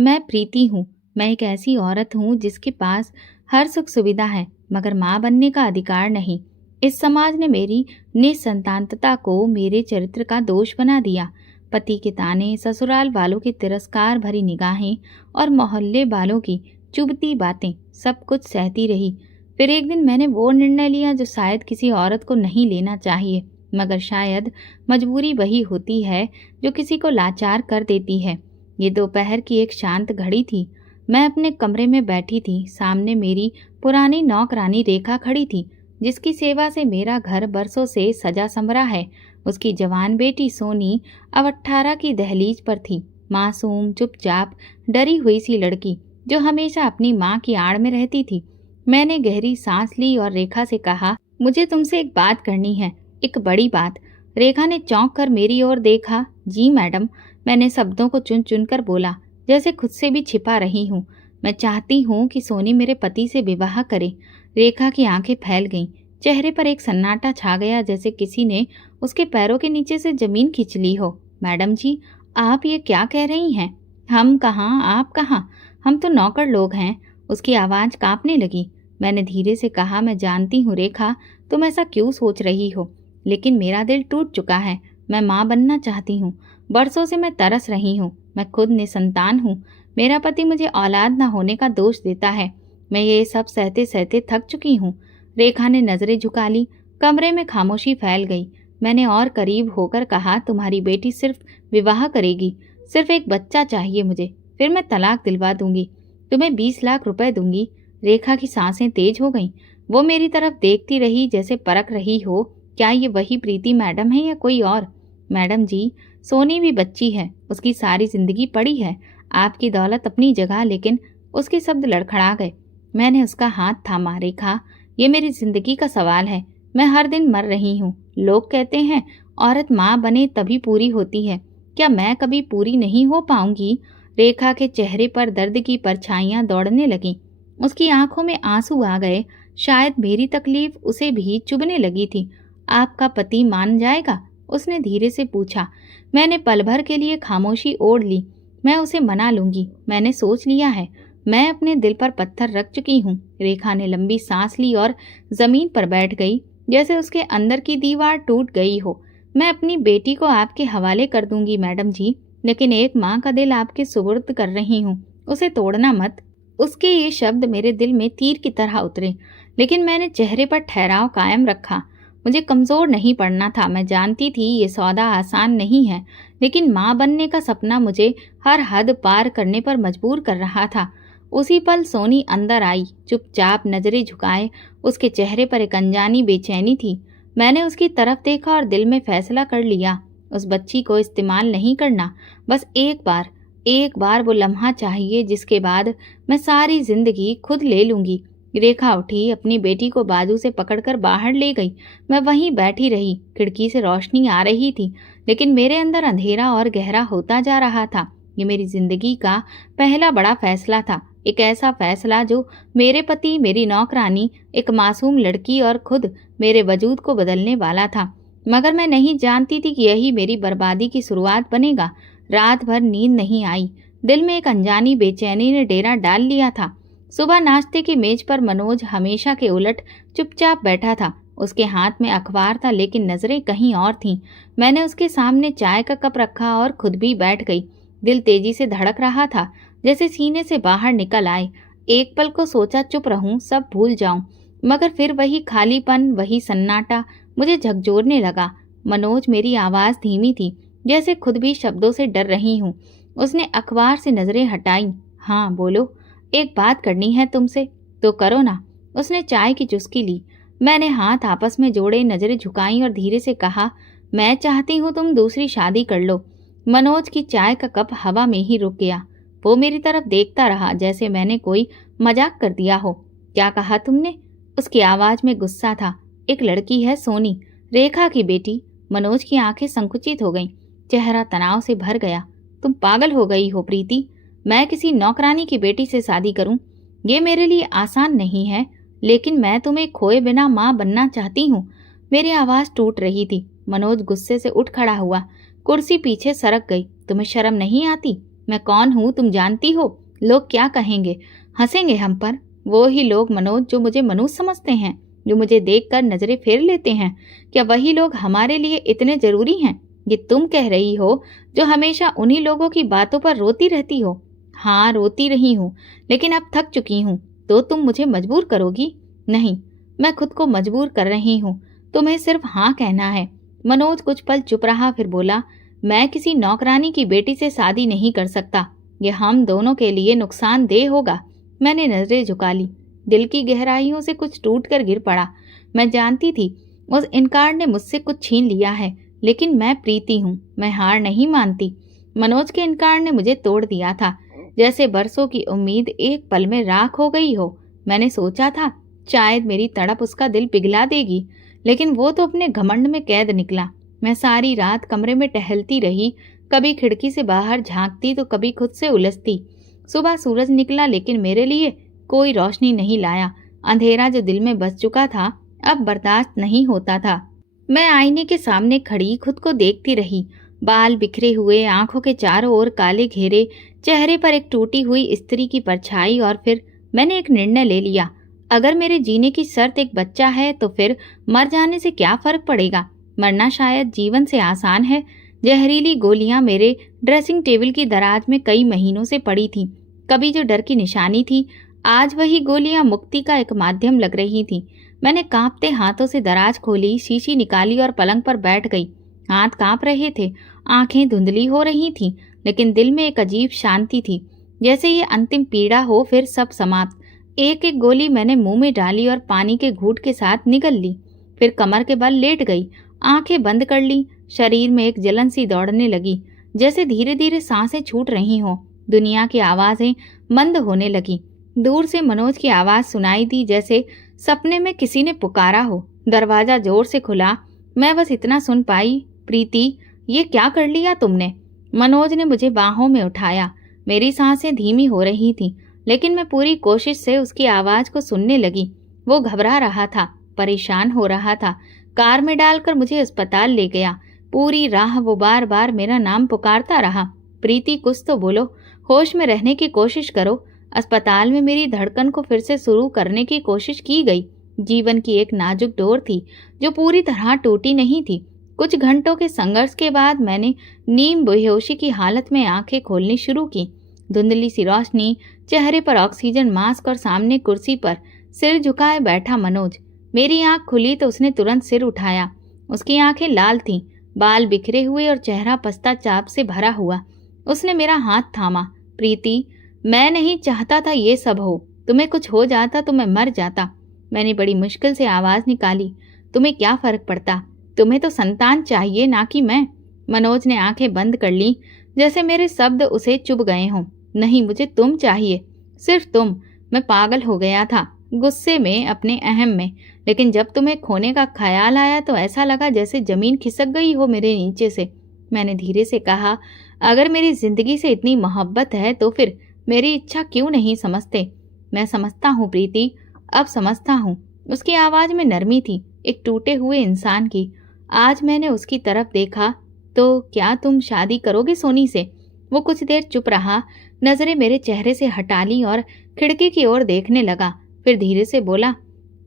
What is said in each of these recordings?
मैं प्रीति हूँ। मैं एक ऐसी औरत हूँ जिसके पास हर सुख सुविधा है, मगर माँ बनने का अधिकार नहीं। इस समाज ने मेरी निसंतानता को मेरे चरित्र का दोष बना दिया। पति के ताने, ससुराल वालों की तिरस्कार भरी निगाहें और मोहल्ले वालों की चुभती बातें, सब कुछ सहती रही। फिर एक दिन मैंने वो निर्णय लिया जो शायद किसी औरत को नहीं लेना चाहिए, मगर शायद मजबूरी वही होती है जो किसी को लाचार कर देती है। ये दोपहर की एक शांत घड़ी थी। मैं अपने कमरे में बैठी थी। सामने मेरी पुरानी नौकरानी रेखा खड़ी थी, जिसकी सेवा से मेरा घर बरसों से सजा संवरा है। उसकी जवान बेटी सोनी अब 18 की दहलीज पर थी। मासूम, चुपचाप, डरी हुई सी लड़की जो हमेशा अपनी माँ की आड़ में रहती थी। मैंने गहरी सांस ली और रेखा से कहा, मुझे तुमसे एक बात करनी है, एक बड़ी बात। रेखा ने चौंक कर मेरी ओर देखा। जी मैडम, मैंने शब्दों को चुन चुन कर बोला, जैसे खुद से भी छिपा रही हूँ। मैं चाहती हूँ कि सोनी मेरे पति से विवाह करे। रेखा की आंखें फैल गईं। चेहरे पर एक सन्नाटा छा गया, जैसे किसी ने उसके पैरों के नीचे से जमीन खींच ली हो। मैडम जी, आप ये क्या कह रही हैं? हम कहाँ, आप कहाँ? हम तो नौकर लोग हैं। उसकी आवाज़ कांपने लगी। मैंने धीरे से कहा, मैं जानती हूँ रेखा, तुम ऐसा क्यों सोच रही हो, लेकिन मेरा दिल टूट चुका है। मैं माँ बनना चाहती हूँ। बरसों से मैं तरस रही हूँ। मैं खुद निसंतान हूँ। मेरा पति मुझे औलाद न होने का दोष देता है। मैं ये सब सहते सहते थक चुकी हूँ। रेखा ने नजरें झुका ली। कमरे में खामोशी फैल गई। मैंने और करीब होकर कहा, तुम्हारी बेटी सिर्फ विवाह करेगी। सिर्फ एक बच्चा चाहिए मुझे, फिर मैं तलाक दिलवा दूंगी। तुम्हें 20 लाख रुपए दूंगी। रेखा की सांसें तेज हो गईं। वो मेरी तरफ देखती रही, जैसे परख रही हो, क्या ये वही प्रीति मैडम है या कोई और? मैडम जी, सोनी भी बच्ची है। उसकी सारी जिंदगी पड़ी है। आपकी दौलत अपनी जगह, लेकिन उसके शब्द लड़खड़ा गए। मैंने उसका हाथ थामा। रेखा, ये मेरी जिंदगी का सवाल है। मैं हर दिन मर रही हूँ। लोग कहते हैं औरत माँ बने तभी पूरी होती है। क्या मैं कभी पूरी नहीं हो पाऊंगी? रेखा के चेहरे पर दर्द की परछाइयां दौड़ने लगीं। उसकी आंखों में आंसू आ गए। शायद मेरी तकलीफ उसे भी चुभने लगी थी। आपका पति मान जाएगा? उसने धीरे से पूछा। मैंने पल भर के लिए खामोशी ओढ़ ली। मैं उसे मना लूंगी। मैंने सोच लिया है। मैं अपने दिल पर पत्थर रख चुकी हूँ। रेखा ने लंबी सांस ली और जमीन पर बैठ गई, जैसे उसके अंदर की दीवार टूट गई हो। मैं अपनी बेटी को आपके हवाले कर दूंगी मैडम जी, लेकिन एक माँ का दिल आपके सुपुर्द कर रही हूँ। उसे तोड़ना मत। उसके ये शब्द मेरे दिल में तीर की तरह उतरे, लेकिन मैंने चेहरे पर ठहराव कायम रखा। मुझे कमजोर नहीं पड़ना था। मैं जानती थी ये सौदा आसान नहीं है, लेकिन माँ बनने का सपना मुझे हर हद पार करने पर मजबूर कर रहा था। उसी पल सोनी अंदर आई, चुपचाप, नजरें झुकाए। उसके चेहरे पर एक अनजानी बेचैनी थी। मैंने उसकी तरफ देखा और दिल में फैसला कर लिया, उस बच्ची को इस्तेमाल नहीं करना। बस एक बार वो लम्हा चाहिए, जिसके बाद मैं सारी जिंदगी खुद ले लूंगी। रेखा उठी, अपनी बेटी को बाजू से पकड़कर बाहर ले गई। मैं वहीं बैठी रही। खिड़की से रोशनी आ रही थी, लेकिन मेरे अंदर अंधेरा और गहरा होता जा रहा था। ये मेरी जिंदगी का पहला बड़ा फैसला था। एक ऐसा फैसला जो मेरे पति, मेरी नौकरानी, एक मासूम लड़की और खुद मेरे वजूद को बदलने वाला था। मगर मैं नहीं जानती थी कि यही मेरी बर्बादी की शुरुआत बनेगा। रात भर नींद नहीं आई। दिल में एक अनजानी बेचैनी ने डेरा डाल लिया था। सुबह नाश्ते की मेज पर मनोज हमेशा के उलट चुपचाप बैठा था। उसके हाथ में अखबार था, लेकिन नजरें कहीं और थीं। मैंने उसके सामने चाय का कप रखा और खुद भी बैठ गई। दिल तेजी से धड़क रहा था, जैसे सीने से बाहर निकल आए। एक पल को सोचा चुप रहूं, सब भूल जाऊं, मगर फिर वही खालीपन, वही सन्नाटा मुझे झकझोरने लगा। मनोज, मेरी आवाज धीमी थी, जैसे खुद भी शब्दों से डर रही हूँ। उसने अखबार से नजरें हटाई। हाँ बोलो, एक बात करनी है तुमसे। तो करो ना। उसने चाय की चुस्की ली। मैंने हाथ आपस में जोड़े, नजरें झुकाई और धीरे से कहा, मैं चाहती हूँ तुम दूसरी शादी कर लो। मनोज की चाय का कप हवा में ही रुक गया। वो मेरी तरफ देखता रहा, जैसे मैंने कोई मजाक कर दिया हो। क्या कहा तुमने? उसकी आवाज में गुस्सा था। एक लड़की है सोनी, रेखा की बेटी। मनोज की आंखें संकुचित हो गईं। चेहरा तनाव से भर गया। तुम पागल हो गई हो प्रीति। मैं किसी नौकरानी की बेटी से शादी करूं? ये मेरे लिए आसान नहीं है, लेकिन मैं तुम्हें खोए बिना माँ बनना चाहती हूँ। मेरी आवाज टूट रही थी। मनोज गुस्से से उठ खड़ा हुआ। कुर्सी पीछे सरक गई। तुम्हें शर्म नहीं आती? मैं कौन हूँ तुम जानती हो? लोग क्या कहेंगे? हंसेंगे हम पर। वो ही लोग मनोज जो मुझे मनुष्य समझते हैं, जो मुझे देखकर नजरें फेर लेते हैं, क्या वही लोग हमारे लिए इतने जरूरी हैं? ये तुम कह रही हो जो हमेशा उन्हीं लोगों की बातों पर रोती रहती हो। हाँ, रोती रही हूँ, लेकिन अब थक चुकी हूँ। तो तुम मुझे मजबूर करोगी? नहीं, मैं खुद को मजबूर कर रही हूँ। तुम्हें सिर्फ हाँ कहना है। मनोज कुछ पल चुप रहा, फिर बोला, मैं किसी नौकरानी की बेटी से शादी नहीं कर सकता। ये हम दोनों के लिए नुकसानदेह होगा। मैंने नजरें झुका ली। दिल की गहराइयों से कुछ टूट कर गिर पड़ा। मैं जानती थी उस इनकार ने मुझसे कुछ छीन लिया है, लेकिन मैं प्रीति हूँ, मैं हार नहीं मानती। मनोज के इनकार ने मुझे तोड़ दिया था, जैसे बरसों की उम्मीद एक पल में राख हो गई हो। मैंने सोचा था शायद मेरी तड़प उसका दिल पिघला देगी, लेकिन वो तो अपने घमंड में कैद निकला। मैं सारी रात कमरे में टहलती रही, कभी खिड़की से बाहर झांकती तो कभी खुद से उलझती। सुबह सूरज निकला, लेकिन मेरे लिए कोई रोशनी नहीं लाया। अंधेरा जो दिल में बस चुका था अब बर्दाश्त नहीं होता था। मैं आईने के सामने खड़ी खुद को देखती रही। बाल बिखरे हुए, आंखों के चारों ओर काले घेरे, चेहरे पर एक टूटी हुई स्त्री की परछाई। और फिर मैंने एक निर्णय ले लिया। अगर मेरे जीने की शर्त एक बच्चा है तो फिर मर जाने से क्या फर्क पड़ेगा? मरना शायद जीवन से आसान है। जहरीली गोलियां मेरे ड्रेसिंग टेबल की दराज में कई महीनों से पड़ी थी। कभी जो डर की निशानी थी, आज वही गोलियां मुक्ति का एक माध्यम लग रही थी। मैंने कांपते हाथों से दराज खोली, शीशी निकाली और पलंग पर बैठ गई। हाथ कांप रहे थे, आंखें धुंधली हो रही थीं, लेकिन दिल में एक अजीब शांति थी, जैसे ये अंतिम पीड़ा हो, फिर सब समाप्त। एक एक गोली मैंने मुंह में डाली और पानी के घूंट के साथ निगल ली। फिर कमर के बल लेट गई, आंखें बंद कर ली। शरीर में एक जलन सी दौड़ने लगी, जैसे धीरे धीरे सांसें छूट रही हों। दुनिया की आवाजें मंद होने लगी। दूर से मनोज की आवाज सुनाई दी, जैसे सपने में किसी ने पुकारा हो। दरवाजा जोर से खुला। मैं बस इतना सुन पाई, प्रीति, ये क्या कर लिया तुमने? मनोज ने मुझे बाहों में उठाया। मेरी सांसें धीमी हो रही थीं, लेकिन मैं पूरी कोशिश से उसकी आवाज को सुनने लगी। वो घबरा रहा था, परेशान हो रहा था। कार में डालकर मुझे अस्पताल ले गया। पूरी राह वो बार बार मेरा नाम पुकारता रहा, प्रीति कुछ तो बोलो, होश में रहने की कोशिश करो। अस्पताल में मेरी धड़कन को फिर से शुरू करने की कोशिश की गई। जीवन की एक नाजुक डोर थी जो पूरी तरह टूटी नहीं थी। कुछ घंटों के संघर्ष के बाद मैंने नीम बेहोशी की हालत में आंखें खोलनी शुरू की। धुंधली सी रोशनी, चेहरे पर ऑक्सीजन मास्क और सामने कुर्सी पर सिर झुकाए बैठा मनोज। मेरी आंख खुली तो उसने तुरंत सिर उठाया। उसकी आंखें लाल थीं, बाल बिखरे हुए और चेहरा पश्चाताप से भरा हुआ। उसने मेरा हाथ थामा। प्रीति, मैं नहीं चाहता था ये सब हो। तुम्हें कुछ हो जाता तो मैं मर जाता। मैंने बड़ी मुश्किल से आवाज निकाली, तुम्हें क्या फर्क पड़ता? तुम्हें तो संतान चाहिए, ना कि मैं। मनोज ने आंखें बंद कर ली, जैसे मेरे शब्द उसे चुभ गए हों। नहीं, मुझे तुम चाहिए, सिर्फ तुम। मैं पागल हो गया था, गुस्से में, अपने अहम में। लेकिन जब तुम्हें खोने का ख्याल आया तो ऐसा लगा जैसे जमीन खिसक गई हो मेरे नीचे से। मैंने धीरे से कहा, अगर मेरी जिंदगी से इतनी मोहब्बत है तो फिर मेरी इच्छा क्यों नहीं समझते? मैं समझता हूँ प्रीति, अब समझता हूँ। उसकी आवाज में नरमी थी, एक टूटे हुए इंसान की। आज मैंने उसकी तरफ देखा। तो क्या तुम शादी करोगे सोनी से? वो कुछ देर चुप रहा, नजरें मेरे चेहरे से हटा ली और खिड़की की ओर देखने लगा। फिर धीरे से बोला,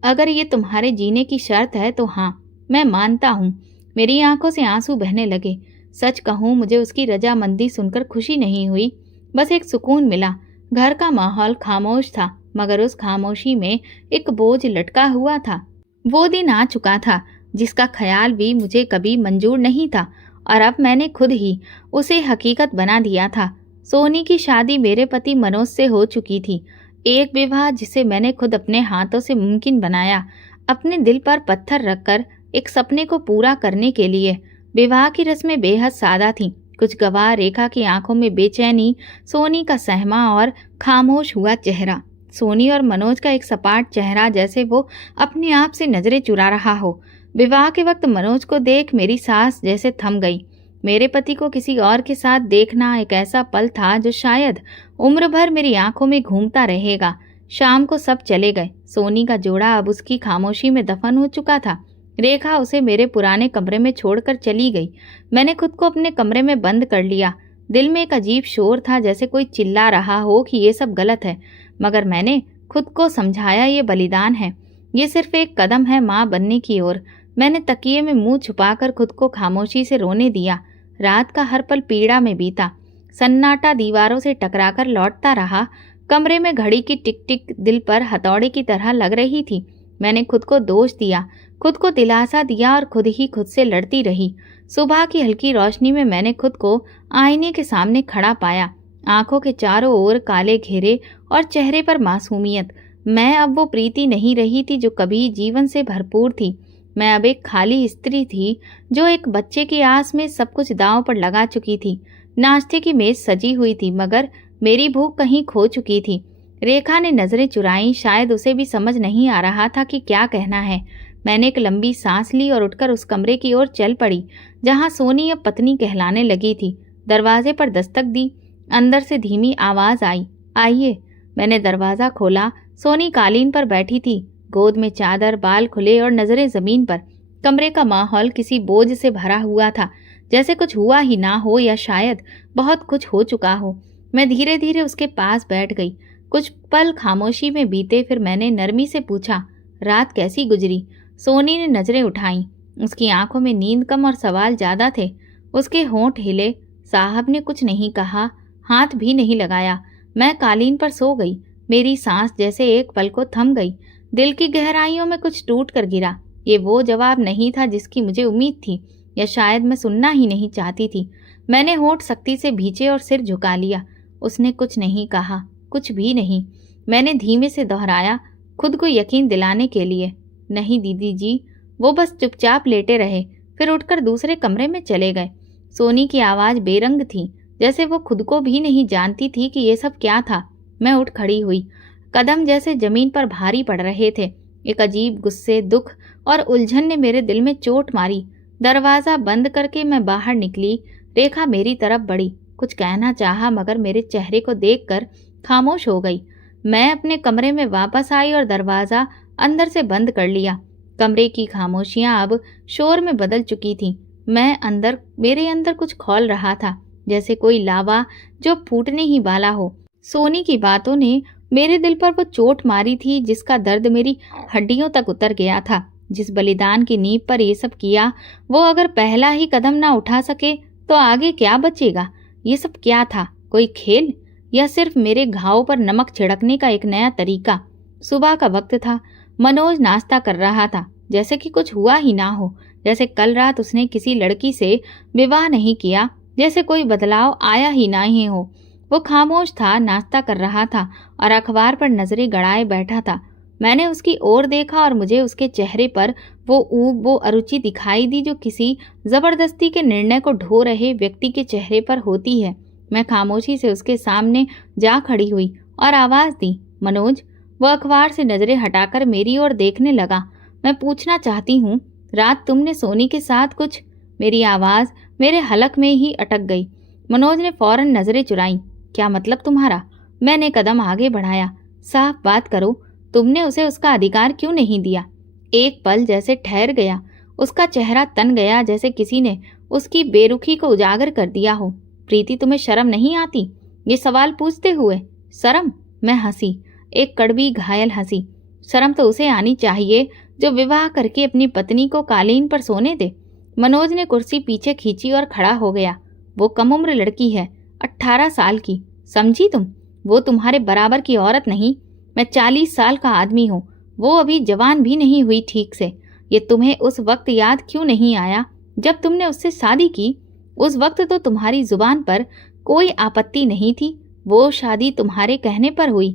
अगर ये तुम्हारे जीने की शर्त है तो हाँ, मैं मानता हूँ। मेरी आंखों से आंसू बहने लगे। सच कहूँ, मुझे उसकी रजामंदी सुनकर खुशी नहीं हुई, बस एक सुकून मिला। घर का माहौल खामोश था, मगर उस खामोशी में एक बोझ लटका हुआ था। वो दिन आ चुका था जिसका ख्याल भी मुझे कभी मंजूर नहीं था, और अब मैंने खुद ही उसे हकीकत बना दिया था। सोनी की शादी मेरे पति मनोज से हो चुकी थी। एक विवाह जिसे मैंने खुद अपने हाथों से मुमकिन बनाया, अपने दिल पर पत्थर रखकर एक सपने को पूरा करने के लिए। विवाह की रस्में बेहद सादा थीं। कुछ गवाह रेखा की आंखों में बेचैनी, सोनी का सहमा और खामोश हुआ चेहरा। सोनी और मनोज का एक सपाट चेहरा, जैसे वो अपने आप से नजरें चुरा रहा हो। विवाह के वक्त मनोज को देख मेरी सांस जैसे थम गई। मेरे पति को किसी और के साथ देखना एक ऐसा पल था जो शायद उम्र भर मेरी आंखों में घूमता रहेगा। शाम को सब चले गए। सोनी का जोड़ा अब उसकी खामोशी में दफन हो चुका था। रेखा उसे मेरे पुराने कमरे में छोड़कर चली गई। मैंने खुद को अपने कमरे में बंद कर लिया। दिल में एक अजीब शोर था, जैसे कोई चिल्ला रहा हो कि ये सब गलत है। मगर मैंने खुद को समझाया, ये बलिदान है, ये सिर्फ एक कदम है माँ बनने की ओर। मैंने तकिए में मुंह छुपाकर खुद को खामोशी से रोने दिया। रात का हर पल पीड़ा में बीता। सन्नाटा दीवारों से टकराकर लौटता रहा। कमरे में घड़ी की टिक टिक दिल पर हथौड़े की तरह लग रही थी। मैंने खुद को दोष दिया, खुद को दिलासा दिया और खुद ही खुद से लड़ती रही। सुबह की हल्की रोशनी में मैंने खुद को आईने के सामने खड़ा पाया। आंखों के चारों ओर काले घेरे और चेहरे पर मासूमियत। मैं अब वो प्रीति नहीं रही थी जो कभी जीवन से भरपूर थी। मैं अब एक खाली स्त्री थी जो एक बच्चे की आस में सब कुछ दांव पर लगा चुकी थी। नाश्ते की मेज सजी हुई थी, मगर मेरी भूख कहीं खो चुकी थी। रेखा ने नजरें चुराई। शायद उसे भी समझ नहीं आ रहा था कि क्या कहना है। मैंने एक लंबी सांस ली और उठकर उस कमरे की ओर चल पड़ी जहां सोनी अब पत्नी कहलाने लगी थी। दरवाजे पर दस्तक दी। अंदर से धीमी आवाज आई, आइए। मैंने दरवाजा खोला। सोनी कालीन पर बैठी थी, गोद में चादर, बाल खुले और नजरें जमीन पर। कमरे का माहौल किसी बोझ से भरा हुआ था, जैसे कुछ हुआ ही ना हो या शायद बहुत कुछ हो चुका हो। मैं धीरे धीरे उसके पास बैठ गई। कुछ पल खामोशी में बीते, फिर मैंने नरमी से पूछा, रात कैसी गुजरी? सोनी ने नजरें उठाईं। उसकी आंखों में नींद कम और सवाल ज्यादा थे। उसके होंठ हिले। साहब ने कुछ नहीं कहा, हाथ भी नहीं लगाया। मैं कालीन पर सो गई। मेरी सांस जैसे एक पल को थम गई। दिल की गहराइयों में कुछ टूट कर गिरा। ये वो जवाब नहीं था जिसकी मुझे उम्मीद थी, या शायद मैं सुनना ही नहीं चाहती थी। मैंने होंठ सख्ती से भींचे और सिर झुका लिया। उसने कुछ नहीं कहा, कुछ भी नहीं। मैंने धीमे से दोहराया, खुद को यकीन दिलाने के लिए, नहीं दीदी जी। वो बस चुपचाप लेटे रहे, फिर उठकर दूसरे कमरे में चले गए। सोनी की आवाज़ बेरंग थी, जैसे वो खुद को भी नहीं जानती थी कि ये सब क्या था। मैं उठ खड़ी हुई। कदम जैसे जमीन पर भारी पड़ रहे थे। एक अजीब गुस्से, दुख और उलझन ने मेरे दिल में चोट मारी। दरवाज़ा बंद करके मैं बाहर निकली। रेखा मेरी तरफ बढ़ी, कुछ कहना चाहा, मगर मेरे चेहरे को देखकर खामोश हो गई। मैं अपने कमरे में वापस आई और दरवाज़ा अंदर से बंद कर लिया। कमरे की खामोशियां अब शोर में बदल चुकी थीं। मेरे अंदर कुछ खौल रहा था, जैसे कोई लावा जो फूटने ही वाला हो। सोनी की बातों ने मेरे दिल पर वो चोट मारी थी जिसका दर्द मेरी हड्डियों तक उतर गया था। जिस बलिदान की नींव पर ये सब किया, वो अगर पहला ही कदम ना उठा सके तो आगे क्या बचेगा? ये सब क्या था? कोई खेल, या सिर्फ मेरे घावों पर नमक छिड़कने का एक नया तरीका? सुबह का वक्त था। मनोज नाश्ता कर रहा था, जैसे कि कुछ हुआ ही ना हो, जैसे कल रात उसने किसी लड़की से विवाह नहीं किया, जैसे कोई बदलाव आया ही ना ही हो। वो खामोश था, नाश्ता कर रहा था और अखबार पर नजरें गड़ाए बैठा था। मैंने उसकी ओर देखा और मुझे उसके चेहरे पर वो ऊब, वो अरुचि दिखाई दी जो किसी जबरदस्ती के निर्णय को ढो रहे व्यक्ति के चेहरे पर होती है। मैं खामोशी से उसके सामने जा खड़ी हुई और आवाज दी, मनोज। वो अखबार से नजरें हटाकर मेरी ओर देखने लगा। मैं पूछना चाहती हूँ, रात तुमने सोनी के साथ कुछ? मेरी आवाज मेरे हलक में ही अटक गई। मनोज ने फौरन नजरें चुराई। क्या मतलब तुम्हारा? मैंने कदम आगे बढ़ाया। साफ बात करो, तुमने उसे उसका अधिकार क्यों नहीं दिया? एक पल जैसे ठहर गया। उसका चेहरा तन गया, जैसे किसी ने उसकी बेरुखी को उजागर कर दिया हो। प्रीति, तुम्हें शर्म नहीं आती? ये सवाल पूछते हुए। शर्म? मैं हंसी, एक कड़वी घायल हंसी। शर्म तो उसे आनी चाहिए जो विवाह करके अपनी पत्नी को कालीन पर सोने दे। मनोज ने कुर्सी पीछे खींची और खड़ा हो गया। वो कम उम्र लड़की है, 18 साल की, समझी तुम? वो तुम्हारे बराबर की औरत नहीं। मैं 40 साल का आदमी हूँ, वो अभी जवान भी नहीं हुई ठीक से। ये तुम्हें उस वक्त याद क्यों नहीं आया जब तुमने उससे शादी की? उस वक्त तो तुम्हारी जुबान पर कोई आपत्ति नहीं थी। वो शादी तुम्हारे कहने पर हुई।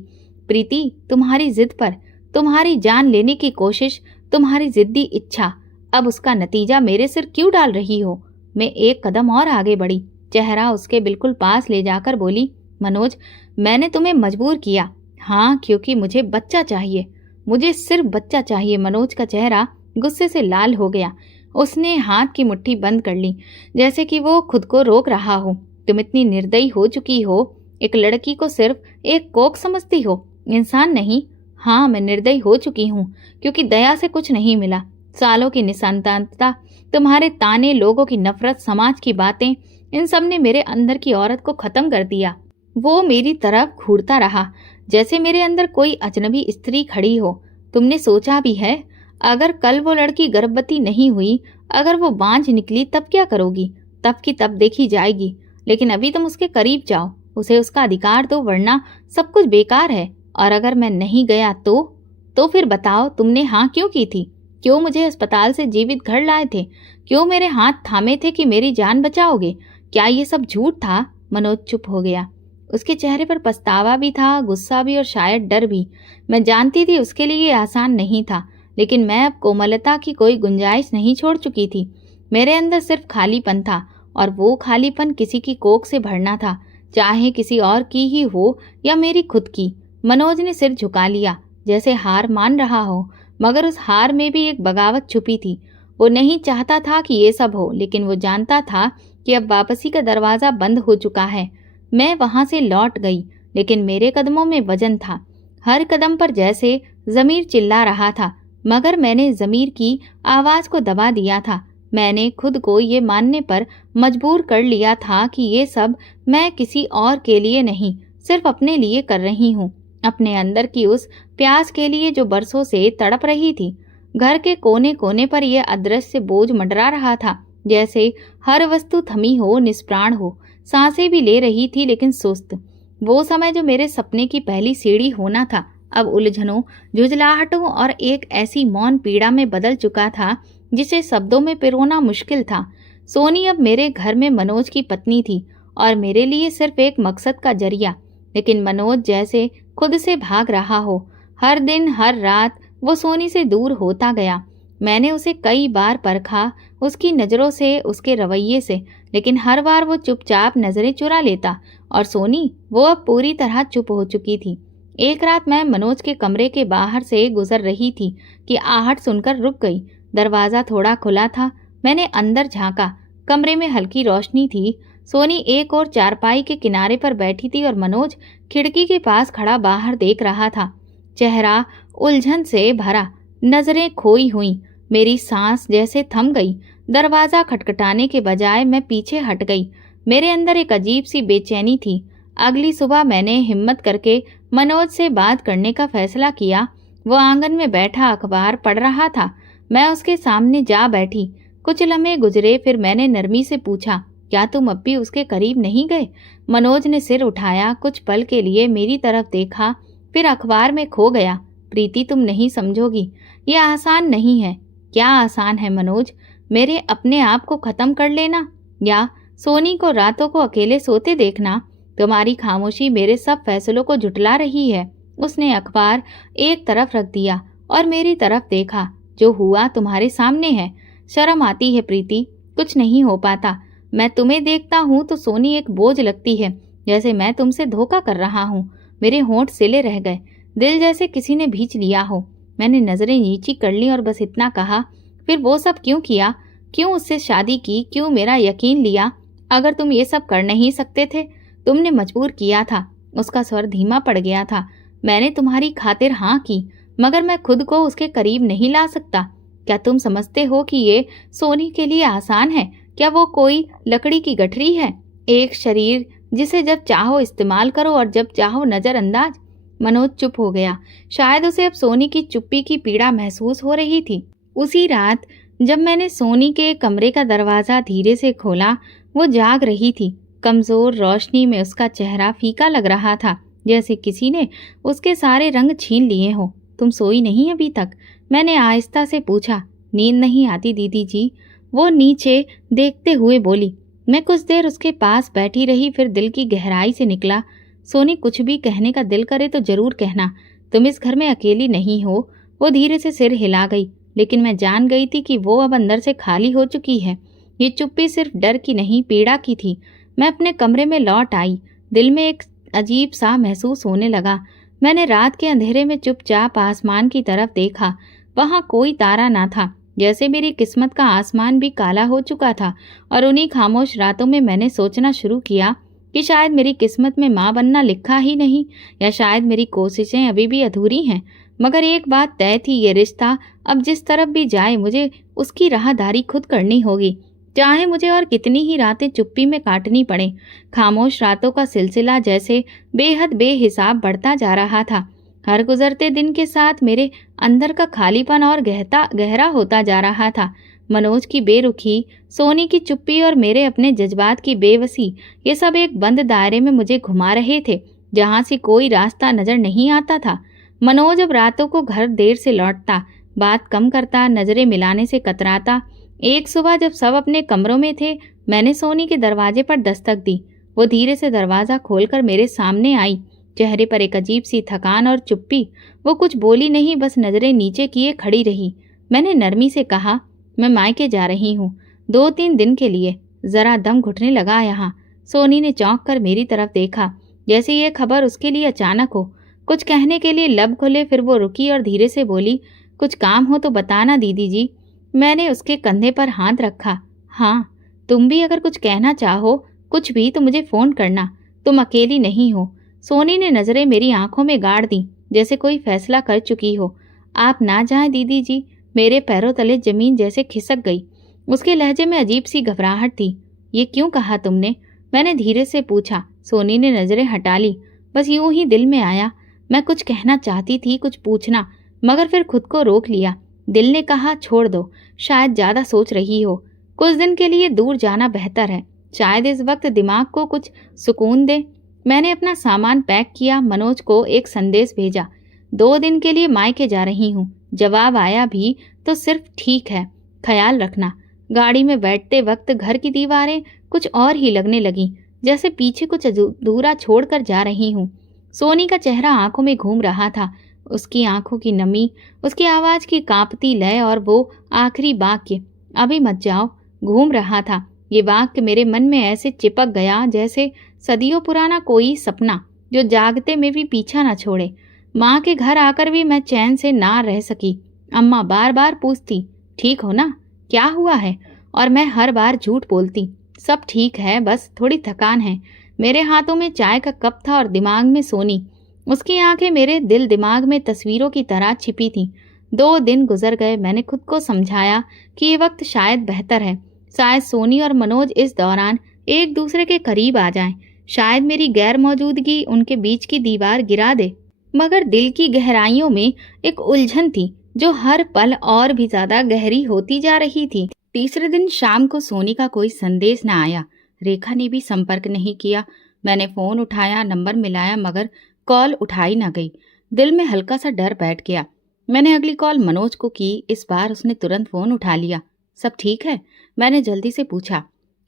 प्रीति, तुम्हारी जिद पर, तुम्हारी जान लेने की कोशिश, तुम्हारी जिद्दी इच्छा, अब उसका नतीजा मेरे सिर क्यों डाल रही हो? मैं एक कदम और आगे बढ़ी, चेहरा उसके बिल्कुल पास ले जाकर बोली, मनोज, मैंने तुम्हें मजबूर किया। हाँ, क्योंकि मुझे बच्चा चाहिए, मुझे सिर्फ बच्चा चाहिए। मनोज का चेहरा गुस्से से लाल हो गया। उसने हाथ की मुट्ठी बंद कर ली, जैसे कि वो खुद को रोक रहा हो। तुम इतनी निर्दयी हो चुकी हो, एक लड़की को सिर्फ एक कोख समझती हो, इंसान नहीं। हाँ, मैं निर्दयी हो चुकी हूँ, क्योंकि दया से कुछ नहीं मिला। सालों की निसंतानता, तुम्हारे ताने, लोगों की नफरत, समाज की बातें, इन सब ने मेरे अंदर की औरत को खत्म कर दिया। वो मेरी तरफ घूरता रहा, जैसे मेरे अंदर कोई अजनबी स्त्री खड़ी हो। तुमने सोचा भी है, अगर कल वो लड़की गर्भवती नहीं हुई, अगर वो बांझ निकली, तब क्या करोगी? तब की तब देखी जाएगी। लेकिन अभी तुम उसके करीब जाओ, उसे उसका अधिकार दो, वरना सब कुछ बेकार है। और अगर मैं नहीं गया तो फिर बताओ, तुमने हाँ क्यों की थी? क्यों मुझे अस्पताल से जीवित घर लाए थे? क्यों मेरे हाथ थामे थे कि मेरी जान बचाओगे? क्या ये सब झूठ था? मनोज चुप हो गया। उसके चेहरे पर पछतावा भी था, गुस्सा भी और शायद डर भी। मैं जानती थी उसके लिए ये आसान नहीं था, लेकिन मैं अब कोमलता की कोई गुंजाइश नहीं छोड़ चुकी थी। मेरे अंदर सिर्फ खालीपन था, और वो खालीपन किसी की कोख से भरना था, चाहे किसी और की ही हो या मेरी खुद की। मनोज ने सिर झुका लिया, जैसे हार मान रहा हो, मगर उस हार में भी एक बगावत छुपी थी। वो नहीं चाहता था कि ये सब हो, लेकिन वो जानता था कि अब वापसी का दरवाज़ा बंद हो चुका है। मैं वहां से लौट गई, लेकिन मेरे कदमों में वजन था। हर कदम पर जैसे ज़मीर चिल्ला रहा था, मगर मैंने ज़मीर की आवाज़ को दबा दिया था। मैंने खुद को ये मानने पर मजबूर कर लिया था कि ये सब मैं किसी और के लिए नहीं, सिर्फ अपने लिए कर रही हूँ, अपने अंदर की उस प्यास के लिए जो बरसों से तड़प रही थी। घर के कोने कोने पर यह अदृश्य बोझ मंडरा रहा था, जैसे हर वस्तु थमी हो, निष्प्राण हो। सांसें भी ले रही थी, लेकिन सुस्त। वो समय जो मेरे सपने की पहली सीढ़ी होना था, अब उलझनों, झुंझलाहटों और एक ऐसी मौन पीड़ा में बदल चुका था जिसे शब्दों में पिरोना मुश्किल था। सोनी अब मेरे घर में मनोज की पत्नी थी, और मेरे लिए सिर्फ एक मकसद का जरिया। लेकिन मनोज जैसे खुद से भाग रहा हो। हर दिन हर रात वो सोनी से दूर होता गया। मैंने उसे कई बार परखा, उसकी नज़रों से, उसके रवैये से, लेकिन हर बार वो चुपचाप नज़रें चुरा लेता। और सोनी, वो अब पूरी तरह चुप हो चुकी थी। एक रात मैं मनोज के कमरे के बाहर से गुजर रही थी कि आहट सुनकर रुक गई। दरवाज़ा थोड़ा खुला था। मैंने अंदर झांका। कमरे में हल्की रोशनी थी। सोनी एक और चारपाई के किनारे पर बैठी थी और मनोज खिड़की के पास खड़ा बाहर देख रहा था, चेहरा उलझन से भरा, नजरें खोई हुई। मेरी सांस जैसे थम गई। दरवाज़ा खटखटाने के बजाय मैं पीछे हट गई। मेरे अंदर एक अजीब सी बेचैनी थी। अगली सुबह मैंने हिम्मत करके मनोज से बात करने का फैसला किया। वो आंगन में बैठा अखबार पढ़ रहा था। मैं उसके सामने जा बैठी। कुछ लम्हे गुजरे, फिर मैंने नरमी से पूछा, क्या तुम अब भी उसके करीब नहीं गए? मनोज ने सिर उठाया, कुछ पल के लिए मेरी तरफ देखा, फिर अखबार में खो गया। प्रीति, तुम नहीं समझोगी, यह आसान नहीं है। क्या आसान है मनोज? मेरे अपने आप को खत्म कर लेना, या सोनी को रातों को अकेले सोते देखना? तुम्हारी खामोशी मेरे सब फैसलों को झुठला रही है। उसने अखबार एक तरफ रख दिया और मेरी तरफ देखा। जो हुआ तुम्हारे सामने है। शर्म आती है प्रीति, कुछ नहीं हो पाता। मैं तुम्हें देखता हूँ तो सोनी एक बोझ लगती है, जैसे मैं तुमसे धोखा कर रहा हूँ। मेरे होंठ सिले रह गए, दिल जैसे किसी ने भींच लिया हो। मैंने नजरें नीची कर ली और बस इतना कहा, फिर वो सब क्यों किया? क्यों उससे शादी की? क्यों मेरा यकीन लिया? अगर तुम ये सब कर नहीं सकते थे, तुमने मजबूर किया था। उसका स्वर धीमा पड़ गया था। मैंने तुम्हारी खातिर हाँ की, मगर मैं खुद को उसके करीब नहीं ला सकता। क्या तुम समझते हो कि ये सोनी के लिए आसान है? क्या वो कोई लकड़ी की गठरी है? एक शरीर जिसे जब चाहो इस्तेमाल करो और जब चाहो नजरअंदाज। मनोज चुप हो गया। शायद उसे अब सोनी की चुप्पी की पीड़ा महसूस हो रही थी। उसी रात जब मैंने सोनी के कमरे का दरवाज़ा धीरे से खोला, वो जाग रही थी। कमज़ोर रोशनी में उसका चेहरा फीका लग रहा था, जैसे किसी ने उसके सारे रंग छीन लिए हो। तुम सोई नहीं अभी तक? मैंने आहिस्ता से पूछा। नींद नहीं आती दीदी जी, वो नीचे देखते हुए बोली। मैं कुछ देर उसके पास बैठी रही, फिर दिल की गहराई से निकला, सोनी, कुछ भी कहने का दिल करे तो जरूर कहना। तुम इस घर में अकेली नहीं हो। वो धीरे से सिर हिला गई, लेकिन मैं जान गई थी कि वो अब अंदर से खाली हो चुकी है। ये चुप्पी सिर्फ डर की नहीं, पीड़ा की थी। मैं अपने कमरे में लौट आई। दिल में एक अजीब सा महसूस होने लगा। मैंने रात के अंधेरे में चुपचाप आसमान की तरफ देखा। वहाँ कोई तारा ना था, जैसे मेरी किस्मत का आसमान भी काला हो चुका था। और उन्हीं खामोश रातों में मैंने सोचना शुरू किया कि शायद मेरी किस्मत में माँ बनना लिखा ही नहीं, या शायद मेरी कोशिशें अभी भी अधूरी हैं। मगर एक बात तय थी, ये रिश्ता अब जिस तरफ भी जाए मुझे उसकी राहदारी खुद करनी होगी। चाहे मुझे और कितनी ही रातें चुप्पी में काटनी पड़े। खामोश रातों का सिलसिला जैसे बेहद बेहिसाब बढ़ता जा रहा था। हर गुजरते दिन के साथ मेरे अंदर का खालीपन और गहरा होता जा रहा था। मनोज की बेरुखी, सोनी की चुप्पी और मेरे अपने जज्बात की बेवसी, ये सब एक बंद दायरे में मुझे घुमा रहे थे, जहां से कोई रास्ता नजर नहीं आता था। मनोज अब रातों को घर देर से लौटता, बात कम करता, नजरें मिलाने से कतराता। एक सुबह जब सब अपने कमरों में थे, मैंने सोनी के दरवाजे पर दस्तक दी। वो धीरे से दरवाजा खोलकर मेरे सामने आई, चेहरे पर एक अजीब सी थकान और चुप्पी। वो कुछ बोली नहीं, बस नजरें नीचे किए खड़ी रही। मैंने नरमी से कहा, मैं मायके जा रही हूँ, 2-3 दिन के लिए। जरा दम घुटने लगा यहाँ। सोनी ने चौंक कर मेरी तरफ देखा, जैसे ये खबर उसके लिए अचानक हो। कुछ कहने के लिए लब खुले, फिर वो रुकी और धीरे से बोली, कुछ काम हो तो बताना दीदी जी। मैंने उसके कंधे पर हाथ रखा। हाँ, तुम भी अगर कुछ कहना चाहो, कुछ भी, तो मुझे फोन करना, तुम अकेली नहीं हो। सोनी ने नजरें मेरी आंखों में गाड़ दी, जैसे कोई फैसला कर चुकी हो। आप ना जाएं दीदी जी। मेरे पैरों तले जमीन जैसे खिसक गई। उसके लहजे में अजीब सी घबराहट थी। ये क्यों कहा तुमने? मैंने धीरे से पूछा। सोनी ने नजरें हटा ली। बस यूं ही दिल में आया। मैं कुछ कहना चाहती थी, कुछ पूछना, मगर फिर खुद को रोक लिया। दिल ने कहा, छोड़ दो, शायद ज्यादा सोच रही हो। कुछ दिन के लिए दूर जाना बेहतर है, शायद इस वक्त दिमाग को कुछ सुकून दे। मैंने अपना सामान पैक किया, मनोज को एक संदेश भेजा, 2 दिन के लिए मायके जा रही हूँ। जवाब आया भी तो सिर्फ ठीक है, ख्याल रखना। गाड़ी में बैठते वक्त घर की दीवारें कुछ और ही लगने लगी, जैसे पीछे कुछ अधूरा छोड़कर जा रही हूँ। सोनी का चेहरा आंखों में घूम रहा था, उसकी आंखों की नमी, उसकी आवाज की कांपती लय और वो आखिरी वाक्य, अभी मत जाओ, घूम रहा था। ये वाक्य मेरे मन में ऐसे चिपक गया जैसे सदियों पुराना कोई सपना, जो जागते में भी पीछा न छोड़े। माँ के घर आकर भी मैं चैन से ना रह सकी। अम्मा बार बार पूछती, ठीक हो ना, क्या हुआ है? और मैं हर बार झूठ बोलती, सब ठीक है, बस थोड़ी थकान है। मेरे हाथों में चाय का कप था और दिमाग में सोनी। उसकी आंखें मेरे दिल दिमाग में तस्वीरों की तरह छिपी थीं। 2 दिन गुजर गए। मैंने खुद को समझाया कि ये वक्त शायद बेहतर है। शायद सोनी और मनोज इस दौरान एक दूसरे के करीब आ जाएं। शायद मेरी गैर मौजूदगी उनके बीच की दीवार गिरा दे। मगर दिल की गहराइयों में एक उलझन थी, जो हर पल और भी ज्यादा गहरी होती जा रही थी। तीसरे दिन शाम को सोनी का कोई संदेश न आया। रेखा ने भी संपर्क नहीं किया। मैंने फोन उठाया, नंबर मिलाया, मगर कॉल उठाई न गई। दिल में हल्का सा डर बैठ गया। मैंने अगली कॉल मनोज को की। इस बार उसने तुरंत फोन उठा लिया। सब ठीक है? मैंने जल्दी से पूछा।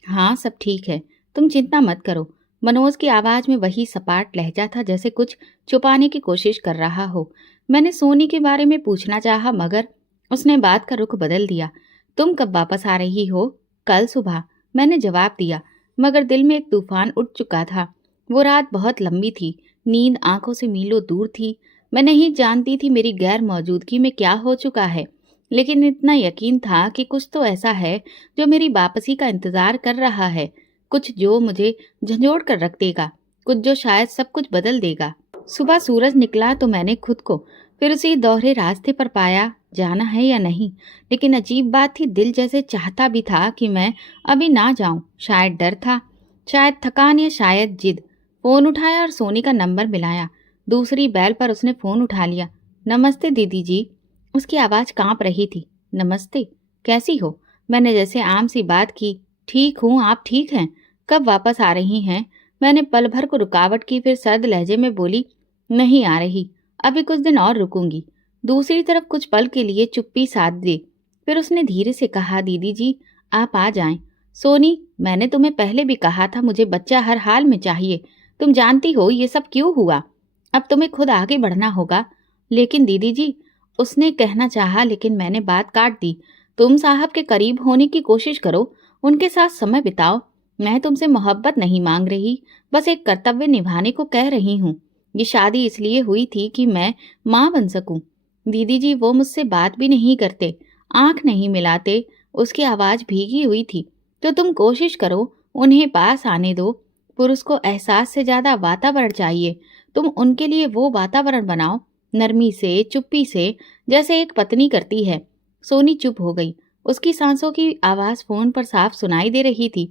हाँ, सब ठीक है, तुम चिंता मत करो। मनोज की आवाज में वही सपाट लहजा था, जैसे कुछ छुपाने की कोशिश कर रहा हो। मैंने सोनी के बारे में पूछना चाहा, मगर उसने बात का रुख बदल दिया। तुम कब वापस आ रही हो? कल सुबह, मैंने जवाब दिया, मगर दिल में एक तूफान उठ चुका था। वो रात बहुत लंबी थी, नींद आंखों से मीलों दूर थी। मैं नहीं जानती थी मेरी गैर मौजूदगी में क्या हो चुका है, लेकिन इतना यकीन था कि कुछ तो ऐसा है जो मेरी वापसी का इंतजार कर रहा है, कुछ जो मुझे झंझोड़ कर रख देगा, कुछ जो शायद सब कुछ बदल देगा। सुबह सूरज निकला तो मैंने खुद को फिर उसी दोहरे रास्ते पर पाया, जाना है या नहीं। लेकिन अजीब बात थी, दिल जैसे चाहता भी था कि मैं अभी ना जाऊं। शायद डर था, शायद थकान, या शायद जिद। फोन उठाया और सोनी का नंबर मिलाया। दूसरी बैल पर उसने फोन उठा लिया। नमस्ते दीदी जी। उसकी आवाज कांप रही थी। नमस्ते, कैसी हो? मैंने जैसे आम सी बात की। ठीक हूँ, आप ठीक हैं? कब वापस आ रही हैं? मैंने पल भर को रुकावट की, फिर सर्द लहजे में बोली, नहीं आ रही, अभी कुछ दिन और रुकूंगी। दूसरी तरफ कुछ पल के लिए चुप्पी साध दी। फिर उसने धीरे से कहा, दीदी जी आप आ जाएं। सोनी, मैंने तुम्हें पहले भी कहा था, मुझे बच्चा हर हाल में चाहिए। तुम जानती हो ये सब क्यों हुआ। अब तुम्हें खुद आगे बढ़ना होगा। लेकिन दीदी जी, उसने कहना चाहा, लेकिन मैंने बात काट दी। तुम साहब के करीब होने की कोशिश करो, उनके साथ समय बिताओ। मैं तुमसे मोहब्बत नहीं मांग रही, बस एक कर्तव्य निभाने को कह रही हूँ। ये शादी इसलिए हुई थी कि मैं माँ बन सकूं। दीदी जी, वो मुझसे बात भी नहीं करते, आंख नहीं मिलाते, उसकी आवाज भीगी हुई थी। तो तुम कोशिश करो, उन्हें पास आने दो। पुरुष को एहसास से ज्यादा वातावरण चाहिए। तुम उनके लिए वो वातावरण बनाओ, नरमी से, चुप्पी से, जैसे एक पत्नी करती है। सोनी चुप हो गई। उसकी सांसों की आवाज़ फ़ोन पर साफ सुनाई दे रही थी।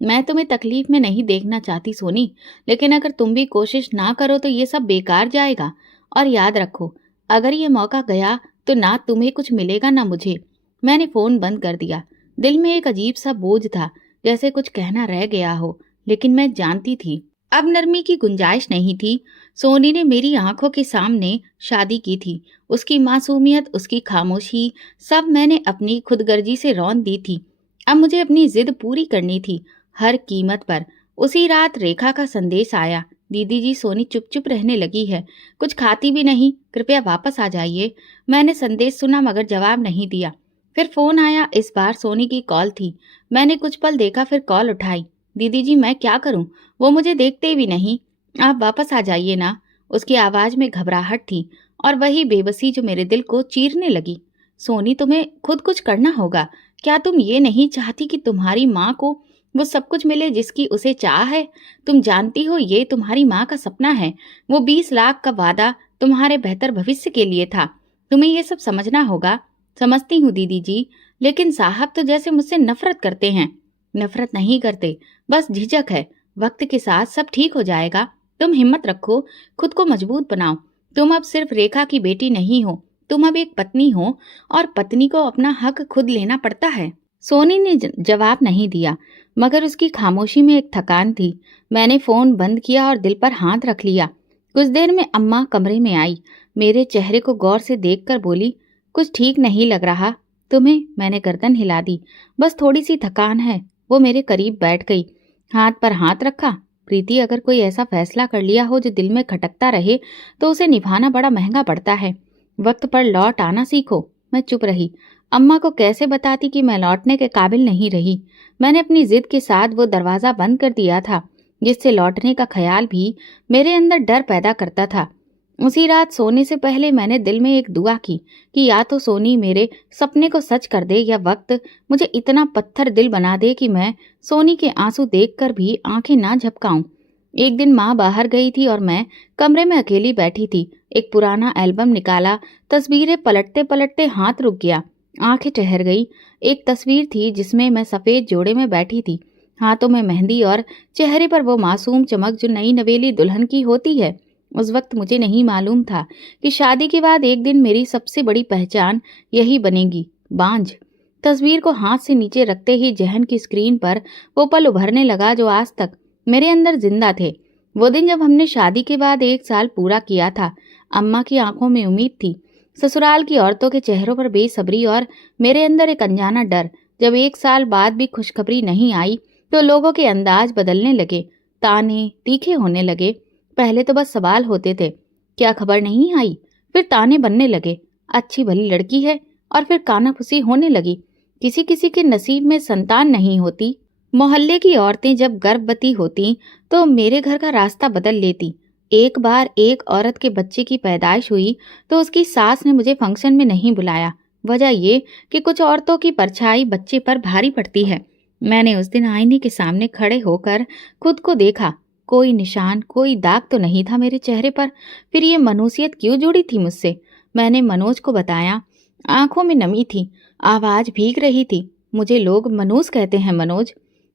मैं तुम्हें तकलीफ में नहीं देखना चाहती सोनी, लेकिन अगर तुम भी कोशिश ना करो तो ये सब बेकार जाएगा। और याद रखो, अगर ये मौका गया तो ना तुम्हें कुछ मिलेगा ना मुझे। मैंने फ़ोन बंद कर दिया। दिल में एक अजीब सा बोझ था, जैसे कुछ कहना रह गया हो, लेकिन मैं जानती थी अब नरमी की गुंजाइश नहीं थी। सोनी ने मेरी आंखों के सामने शादी की थी। उसकी मासूमियत, उसकी खामोशी, सब मैंने अपनी खुदगर्जी से रौंद दी थी। अब मुझे अपनी जिद पूरी करनी थी, हर कीमत पर। उसी रात रेखा का संदेश आया, दीदी जी सोनी चुप चुप रहने लगी है, कुछ खाती भी नहीं, कृपया वापस आ जाइए। मैंने संदेश सुना मगर जवाब नहीं दिया। फिर फोन आया, इस बार सोनी की कॉल थी। मैंने कुछ पल देखा, फिर कॉल उठाई। दीदी जी मैं क्या करूं, वो मुझे देखते भी नहीं, आप वापस आ जाइए ना। उसकी आवाज में घबराहट थी और वही बेबसी जो मेरे दिल को चीरने लगी। सोनी तुम्हें खुद कुछ करना होगा। क्या तुम ये नहीं चाहती कि तुम्हारी माँ को वो सब कुछ मिले जिसकी उसे चाह है? तुम जानती हो ये तुम्हारी माँ का सपना है। वो 20 लाख का वादा तुम्हारे बेहतर भविष्य के लिए था। तुम्हें ये सब समझना होगा। समझती हूँ दीदी जी, लेकिन साहब तो जैसे मुझसे नफरत करते हैं। नफरत नहीं करते, बस झिझक है। वक्त के साथ सब ठीक हो जाएगा। तुम हिम्मत रखो, खुद को मजबूत बनाओ। तुम अब सिर्फ रेखा की बेटी नहीं हो, तुम अब एक पत्नी हो, और पत्नी को अपना हक खुद लेना पड़ता है। सोनी ने जवाब नहीं दिया, मगर उसकी खामोशी में एक थकान थी। मैंने फोन बंद किया और दिल पर हाथ रख लिया। कुछ देर में अम्मा कमरे में आई। मेरे चेहरे को गौर से देखकर बोली, कुछ ठीक नहीं लग रहा तुम्हें? मैंने गर्दन हिला दी। बस थोड़ी सी थकान है। वो मेरे करीब बैठ गई, हाथ पर हाथ रखा। प्रीति, अगर कोई ऐसा फैसला कर लिया हो जो दिल में खटकता रहे तो उसे निभाना बड़ा महंगा पड़ता है। वक्त पर लौट आना सीखो। मैं चुप रही। अम्मा को कैसे बताती कि मैं लौटने के काबिल नहीं रही। मैंने अपनी जिद के साथ वो दरवाज़ा बंद कर दिया था जिससे लौटने का ख्याल भी मेरे अंदर डर पैदा करता था। उसी रात सोने से पहले मैंने दिल में एक दुआ की कि या तो सोनी मेरे सपने को सच कर दे, या वक्त मुझे इतना पत्थर दिल बना दे कि मैं सोनी के आंसू देखकर भी आंखें ना झपकाऊं। एक दिन माँ बाहर गई थी और मैं कमरे में अकेली बैठी थी। एक पुराना एल्बम निकाला, तस्वीरें पलटते पलटते हाथ रुक गया, आंखें ठहर गई। एक तस्वीर थी जिसमें मैं सफेद जोड़े में बैठी थी, हाथों में मेहंदी और चेहरे पर वो मासूम चमक जो नई नवेली दुल्हन की होती है। उस वक्त मुझे नहीं मालूम था कि शादी के बाद एक दिन मेरी सबसे बड़ी पहचान यही बनेगी, बांझ। तस्वीर को हाथ से नीचे रखते ही जहन की स्क्रीन पर वो पल उभरने लगा जो आज तक मेरे अंदर जिंदा थे। वो दिन जब हमने शादी के बाद 1 साल पूरा किया था। अम्मा की आंखों में उम्मीद थी, ससुराल की औरतों के चेहरों पर बेसब्री और मेरे अंदर एक अनजाना डर। जब 1 साल बाद भी खुशखबरी नहीं आई तो लोगों के अंदाज बदलने लगे, ताने तीखे होने लगे। पहले तो बस सवाल होते थे, क्या खबर नहीं आई? फिर ताने बनने लगे, अच्छी भली लड़की है। और फिर कानाफूसी होने लगी, किसी किसी के नसीब में संतान नहीं होती। मोहल्ले की औरतें जब गर्भवती होती तो मेरे घर का रास्ता बदल लेती। एक बार एक औरत के बच्चे की पैदाइश हुई तो उसकी सास ने मुझे फंक्शन में नहीं बुलाया। वजह ये कि कुछ औरतों की परछाई बच्चे पर भारी पड़ती है। मैंने उस दिन आईने के सामने खड़े होकर खुद को देखा। कोई निशान, कोई दाग तो नहीं था मेरे चेहरे पर। फिर ये मनुष्यत क्यों जुड़ी थी मुझसे? मैंने मनोज को बताया। आंखों में नमी थी, आवाज भीग रही थी। मुझे लोग मनोज कहते हैं। मनोज,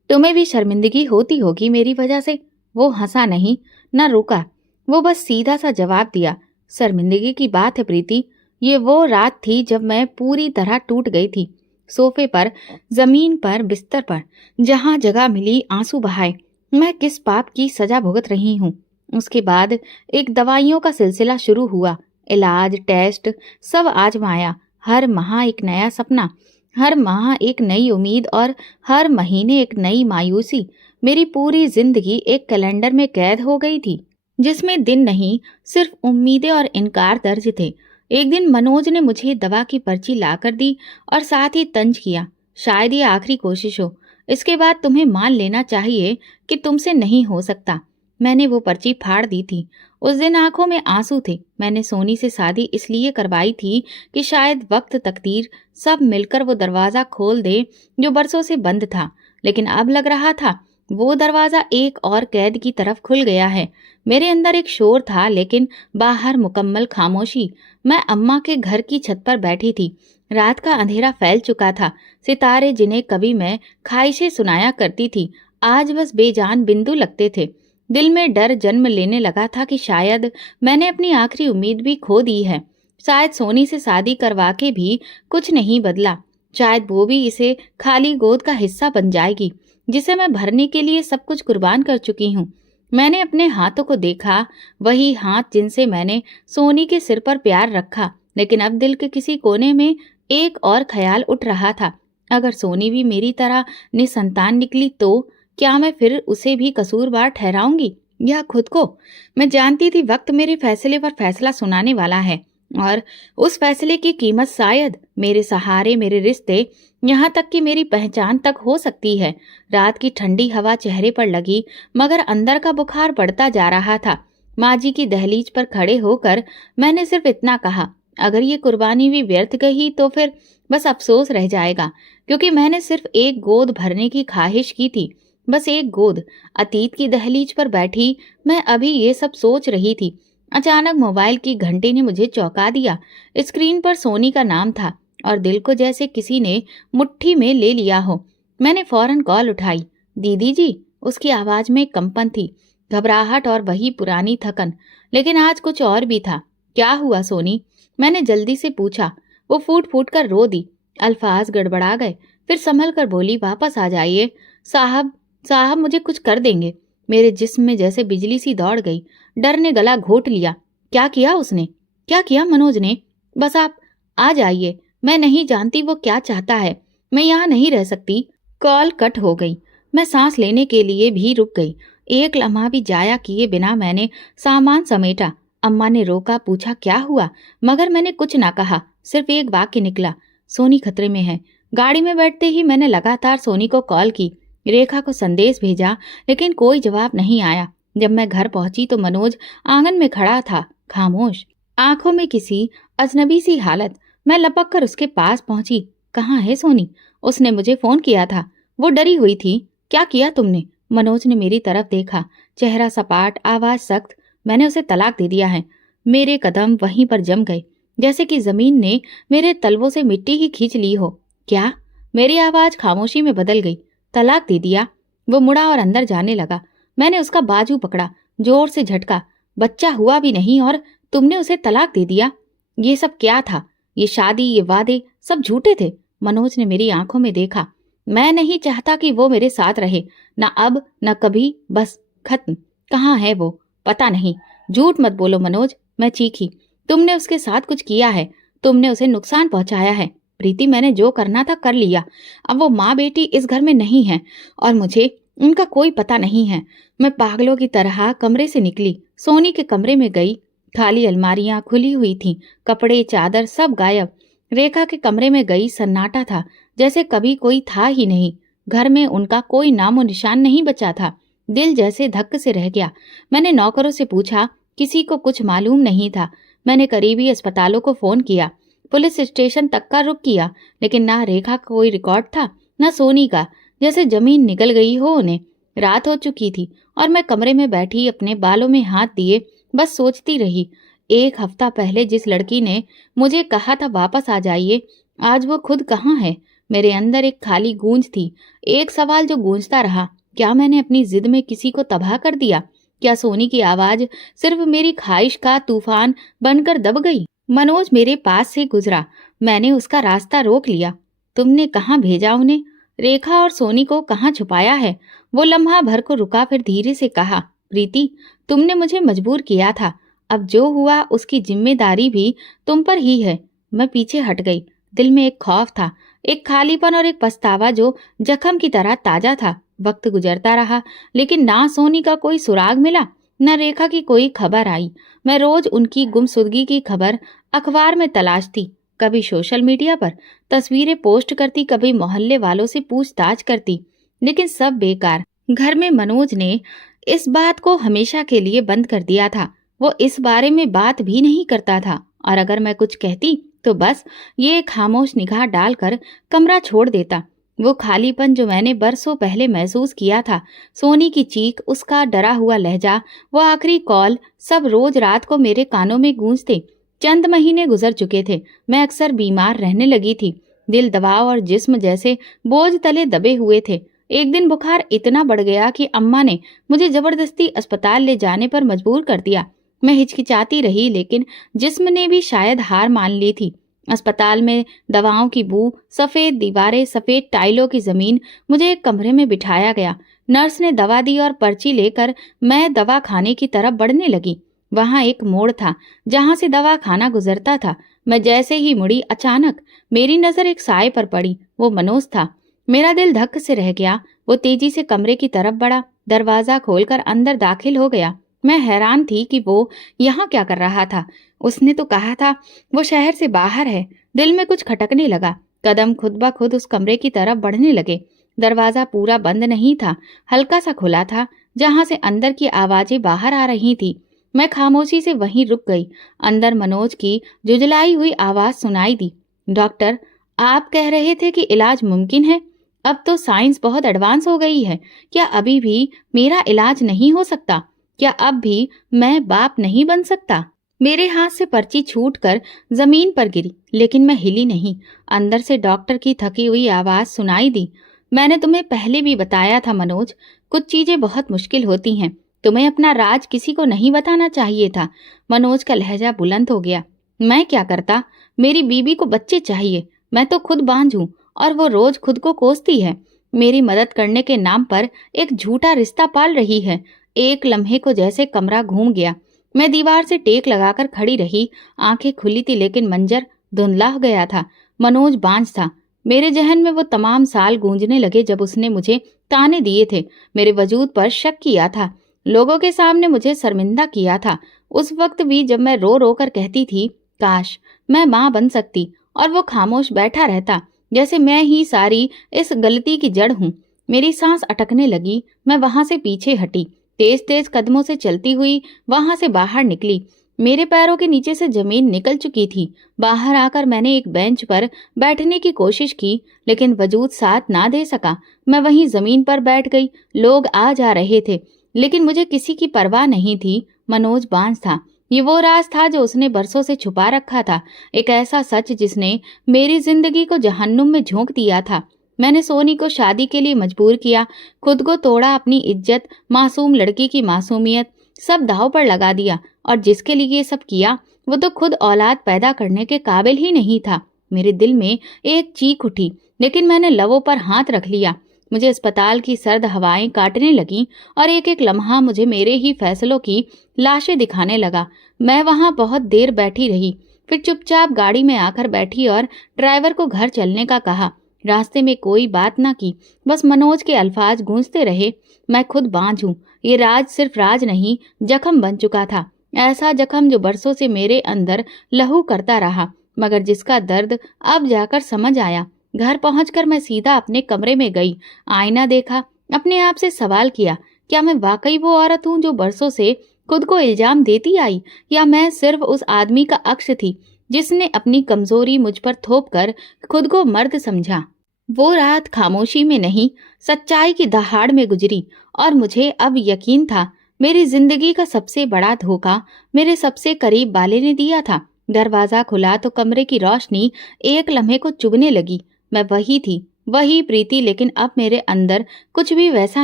तुम्हें भी शर्मिंदगी होती होगी मेरी वजह से। वो हंसा नहीं, न रुका। वो बस सीधा सा जवाब दिया, शर्मिंदगी की बात है प्रीति, ये वो रात थी जब मैं पूरी तरह टूट गई थी। सोफे पर, जमीन पर, बिस्तर पर, जहां जगह मिली आंसू बहाए। मैं किस पाप की सजा भुगत रही हूँ। उसके बाद एक दवाइयों का सिलसिला शुरू हुआ। इलाज, टेस्ट, सब आजमाया। हर माह एक नया सपना, हर माह एक नई उम्मीद और हर महीने एक नई मायूसी। मेरी पूरी जिंदगी एक कैलेंडर में कैद हो गई थी जिसमें दिन नहीं, सिर्फ उम्मीदें और इनकार दर्ज थे। एक दिन मनोज ने मुझे दवा की पर्ची लाकर दी और साथ ही तंज किया, शायद ये आखिरी कोशिश हो, इसके बाद तुम्हें मान लेना चाहिए कि तुमसे नहीं हो सकता। मैंने वो पर्ची फाड़ दी थी। उस दिन आंखों में आंसू थे। मैंने सोनी से शादी इसलिए करवाई थी कि शायद वक्त, तकदीर सब मिलकर वो दरवाज़ा खोल दे जो बरसों से बंद था। लेकिन अब लग रहा था वो दरवाज़ा एक और कैद की तरफ खुल गया है। मेरे अंदर एक शोर था, लेकिन बाहर मुकम्मल खामोशी। मैं अम्मा के घर की छत पर बैठी थी। रात का अंधेरा फैल चुका था। सितारे जिन्हें कभी मैं ख्वाहिशें सुनाया करती थी, आज बस बेजान बिंदु लगते थे। दिल में डर जन्म लेने लगा था कि शायद मैंने अपनी आखिरी उम्मीद भी खो दी है। शायद सोनी से शादी करवा के भी कुछ नहीं बदला। शायद वो भी इसे खाली गोद का हिस्सा बन जाएगी, जिसे मैं भरने के लिए सब कुछ कुर्बान कर चुकी हूँ। मैंने अपने हाथों को देखा, वही हाथ जिनसे मैंने सोनी के सिर पर प्यार रखा। लेकिन अब दिल के किसी कोने में एक और ख्याल उठ रहा था, अगर सोनी भी मेरी तरह निसंतान निकली तो क्या मैं फिर उसे भी कसूरवार ठहराऊंगी या खुद को? मैं जानती थी वक्त मेरे फैसले पर फैसला सुनाने वाला है, और उस फैसले की कीमत शायद मेरे सहारे, मेरे रिश्ते, यहाँ तक कि मेरी पहचान तक हो सकती है। रात की ठंडी हवा चेहरे पर लगी, मगर अंदर का बुखार बढ़ता जा रहा था। माँ जी की दहलीज पर खड़े होकर मैंने सिर्फ इतना कहा, अगर ये कुर्बानी भी व्यर्थ गई तो फिर बस अफसोस रह जाएगा, क्योंकि मैंने सिर्फ एक गोद भरने की ख्वाहिश की थी, बस एक गोद। अतीत की दहलीज पर बैठी मैं अभी ये सब सोच रही थी। अचानक मोबाइल की घंटी ने मुझे चौंका दिया। स्क्रीन पर सोनी का नाम था और दिल को जैसे किसी ने मुट्ठी में ले लिया हो। मैंने फौरन कॉल उठाई। दीदी जी, उसकी आवाज में कंपन थी, घबराहट और वही पुरानी थकन। लेकिन आज कुछ और भी था। क्या हुआ सोनी? मैंने जल्दी से पूछा। वो फूट फूट कर रो दी। अल्फाज गड़बड़ा गए। फिर संभल कर बोली, वापस आ जाइए। साहब साहब मुझे कुछ कर देंगे। मेरे जिस्म में जैसे बिजली सी दौड़ गई। डर ने गला घोट लिया। क्या किया उसने? क्या किया मनोज ने? बस आप आ जाइए। मैं नहीं जानती वो क्या चाहता है। मैं यहाँ नहीं रह सकती। कॉल कट हो गई। मैं सांस लेने के लिए भी रुक गई। एक लम्हा भी जाया किए बिना मैंने सामान समेटा। अम्मा ने रोका, पूछा क्या हुआ, मगर मैंने कुछ ना कहा। सिर्फ एक वाक्य निकला, सोनी खतरे में है। गाड़ी में बैठते ही मैंने लगातार सोनी को कॉल की, रेखा को संदेश भेजा, लेकिन कोई जवाब नहीं आया। जब मैं घर पहुंची तो मनोज आंगन में खड़ा था, खामोश, आंखों में किसी अजनबी सी हालत। मैं लपक कर उसके पास पहुंची। कहाँ है सोनी? उसने मुझे फोन किया था। वो डरी हुई थी। क्या किया तुमने? मनोज ने मेरी तरफ देखा, चेहरा सपाट, आवाज सख्त। मैंने उसे तलाक दे दिया है। मेरे कदम वहीं पर जम गए, जैसे कि जमीन ने मेरे तलवों से मिट्टी ही खींच ली हो। क्या? मेरी आवाज खामोशी में बदल गई। तलाक दे दिया? वो मुड़ा और अंदर जाने लगा। मैंने उसका बाजू पकड़ा, जोर से झटका। बच्चा हुआ भी नहीं और तुमने उसे तलाक दे दिया? ये सब क्या था? ये शादी, ये वादे सब झूठे थे। मनोज ने मेरी आंखों में देखा। मैं नहीं चाहता कि वो मेरे साथ रहे, ना अब ना कभी, बस खत्म। कहाँ है वो? पता नहीं। झूठ मत बोलो मनोज, मैं चीखी। तुमने उसके साथ कुछ किया है, तुमने उसे नुकसान पहुंचाया है। प्रीति, मैंने जो करना था कर लिया। अब वो माँ बेटी इस घर में नहीं है और मुझे उनका कोई पता नहीं है। मैं पागलों की तरह कमरे से निकली, सोनी के कमरे में गई। खाली अलमारियां खुली हुई थीं, कपड़े चादर सब गायब। रेखा के कमरे में गई, सन्नाटा था, जैसे कभी कोई था ही नहीं। घर में उनका कोई नामो निशान नहीं बचा था। दिल जैसे धक्क से रह गया। मैंने नौकरों से पूछा, किसी को कुछ मालूम नहीं था। मैंने करीबी अस्पतालों को फोन किया, पुलिस स्टेशन तक का रुख किया, लेकिन ना रेखा का कोई रिकॉर्ड था, ना सोनी का। जैसे जमीन निगल गई हो उन्हें। रात हो चुकी थी और मैं कमरे में बैठी अपने बालों में हाथ दिए बस सोचती रही। एक हफ्ता पहले जिस लड़की ने मुझे कहा था वापस आ जाइए, आज वो खुद कहाँ है? मेरे अंदर एक खाली गूंज थी, एक सवाल जो गूंजता रहा, क्या मैंने अपनी जिद में किसी को तबाह कर दिया? क्या सोनी की आवाज सिर्फ मेरी ख्वाहिश का तूफान बनकर दब गई? मनोज मेरे पास से गुजरा। मैंने उसका रास्ता रोक लिया। तुमने कहाँ भेजा उन्हें? रेखा और सोनी को कहाँ छुपाया है? वो लम्हा भर को रुका, फिर धीरे से कहा, प्रीति, तुमने मुझे मजबूर किया था। अब जो हुआ उसकी जिम्मेदारी भी तुम पर ही है। मैं पीछे हट गई। दिल में एक खौफ था, एक खालीपन और एक पछतावा जो जख्म की तरह ताजा था। वक्त गुजरता रहा, लेकिन ना सोनी का कोई सुराग मिला, न रेखा की कोई खबर आई। मैं रोज उनकी गुमशुदगी की खबर अखबार में तलाशती, कभी सोशल मीडिया पर तस्वीरें पोस्ट करती, कभी मोहल्ले वालों से पूछताछ करती, लेकिन सब बेकार। घर में मनोज ने इस बात को हमेशा के लिए बंद कर दिया था। वो इस बारे में बात भी नहीं करता था, और अगर मैं कुछ कहती तो बस ये खामोश निगाह डालकर कमरा छोड़ देता। वो खालीपन जो मैंने बरसों पहले महसूस किया था, सोनी की चीख, उसका डरा हुआ लहजा, वो आखिरी कॉल, सब रोज रात को मेरे कानों में गूंजते। चंद महीने गुजर चुके थे। मैं अक्सर बीमार रहने लगी थी। दिल दबाव और जिस्म जैसे बोझ तले दबे हुए थे। एक दिन बुखार इतना बढ़ गया कि अम्मा ने मुझे जबरदस्ती अस्पताल ले जाने पर मजबूर कर दिया। मैं हिचकिचाती रही, लेकिन जिस्म ने भी शायद हार मान ली थी। अस्पताल में दवाओं की बू, सफेद दीवारें, सफेद टाइलों की जमीन। मुझे एक कमरे में बिठाया गया। नर्स ने दवा दी और पर्ची लेकर मैं दवा खाने की तरफ बढ़ने लगी। वहां एक मोड़ था जहां से दवा खाना गुजरता था। मैं जैसे ही मुड़ी, अचानक मेरी नजर एक साए पर पड़ी। वो मनोज था। मेरा दिल धक्क से रह गया। वो तेजी से कमरे की तरफ बढ़ा, दरवाजा खोलकर अंदर दाखिल हो गया। मैं हैरान थी कि वो यहाँ क्या कर रहा था। उसने तो कहा था वो शहर से बाहर है। दिल में कुछ खटकने लगा। कदम खुद ब खुद उस कमरे की तरफ बढ़ने लगे। दरवाजा पूरा बंद नहीं था, हल्का सा खुला था, जहां से अंदर की आवाजें बाहर आ रही थी। मैं खामोशी से वहीं रुक गई। अंदर मनोज की जुजलाई हुई आवाज सुनाई दी। डॉक्टर, आप कह रहे थे कि इलाज मुमकिन है। अब तो साइंस बहुत एडवांस हो गई है। क्या अभी भी मेरा इलाज नहीं हो सकता? क्या अब भी मैं बाप नहीं बन सकता? मेरे हाथ से पर्ची छूटकर जमीन पर गिरी, लेकिन मैं हिली नहीं। अंदर से डॉक्टर की थकी हुई आवाज सुनाई दी। मैंने तुम्हें पहले भी बताया था मनोज, कुछ चीजें बहुत मुश्किल होती हैं। तुम्हें अपना राज किसी को नहीं बताना चाहिए था। मनोज का लहजा बुलंद हो गया। मैं क्या करता? मेरी बीबी को बच्चे चाहिए। मैं तो खुद बांझ हूं और वो रोज खुद को कोसती है। मेरी मदद करने के नाम पर एक झूठा रिश्ता पाल रही है। एक लम्हे को जैसे कमरा घूम गया। मैं दीवार से टेक लगाकर खड़ी रही। आंखें खुली थी, लेकिन मंजर धुंधला हो गया था। मनोज बांझ था। मेरे जहन में वो तमाम साल गूंजने लगे जब उसने मुझे ताने दिए थे, मेरे वजूद पर शक किया था, लोगों के सामने मुझे शर्मिंदा किया था। उस वक्त भी जब मैं रो रो कर कहती थी काश मैं माँ बन सकती, और वो खामोश बैठा रहता, जैसे मैं ही सारी इस गलती की जड़ हूँ। मेरी सांस अटकने लगी। मैं वहां से पीछे हटी, तेज तेज कदमों से चलती हुई वहां से बाहर निकली। मेरे पैरों के नीचे से जमीन निकल चुकी थी। बाहर आकर मैंने एक बेंच पर बैठने की कोशिश की, लेकिन वजूद साथ ना दे सका। मैं वहीं जमीन पर बैठ गई। लोग आ जा रहे थे, लेकिन मुझे किसी की परवाह नहीं थी। मनोज बांझ था। ये वो राज था जो उसने बरसों से छुपा रखा था, एक ऐसा सच जिसने मेरी जिंदगी को जहन्नुम में झोंक दिया था। मैंने सोनी को शादी के लिए मजबूर किया, खुद को तोड़ा, अपनी इज्जत, मासूम लड़की की मासूमियत, सब दांव पर लगा दिया। और जिसके लिए ये सब किया, वो तो खुद औलाद पैदा करने के काबिल ही नहीं था। मेरे दिल में एक चीख उठी, लेकिन मैंने लबों पर हाथ रख लिया। मुझे अस्पताल की सर्द हवाएं काटने लगीं और एक एक लम्हा मुझे मेरे ही फैसलों की लाशें दिखाने लगा। मैं वहां बहुत देर बैठी रही, फिर चुपचाप गाड़ी में आकर बैठी और ड्राइवर को घर चलने का कहा। रास्ते में कोई बात ना की, बस मनोज के अल्फाज गूंजते रहे। मैं खुद बांझ हूँ। ये राज सिर्फ राज नहीं, जख्म बन चुका था। ऐसा जख्म जो बरसों से मेरे अंदर लहू करता रहा, मगर जिसका दर्द अब जाकर समझ आया। घर पहुंचकर मैं सीधा अपने कमरे में गई। आईना देखा, अपने आप से सवाल किया, क्या मैं वाकई वो औरत हूँ जो बरसों से खुद को इल्जाम देती आई, या मैं सिर्फ उस आदमी का अक्स थी जिसने अपनी कमजोरी मुझ पर थोप कर खुद को मर्द समझा। वो रात खामोशी में नहीं, सच्चाई की दहाड़ में गुजरी, और मुझे अब यकीन था मेरी जिंदगी का सबसे बड़ा धोखा मेरे सबसे करीब वाले ने दिया था। दरवाजा खुला तो कमरे की रोशनी एक लम्हे को चुभने लगी। मैं वही थी, वही प्रीति, लेकिन अब मेरे अंदर कुछ भी वैसा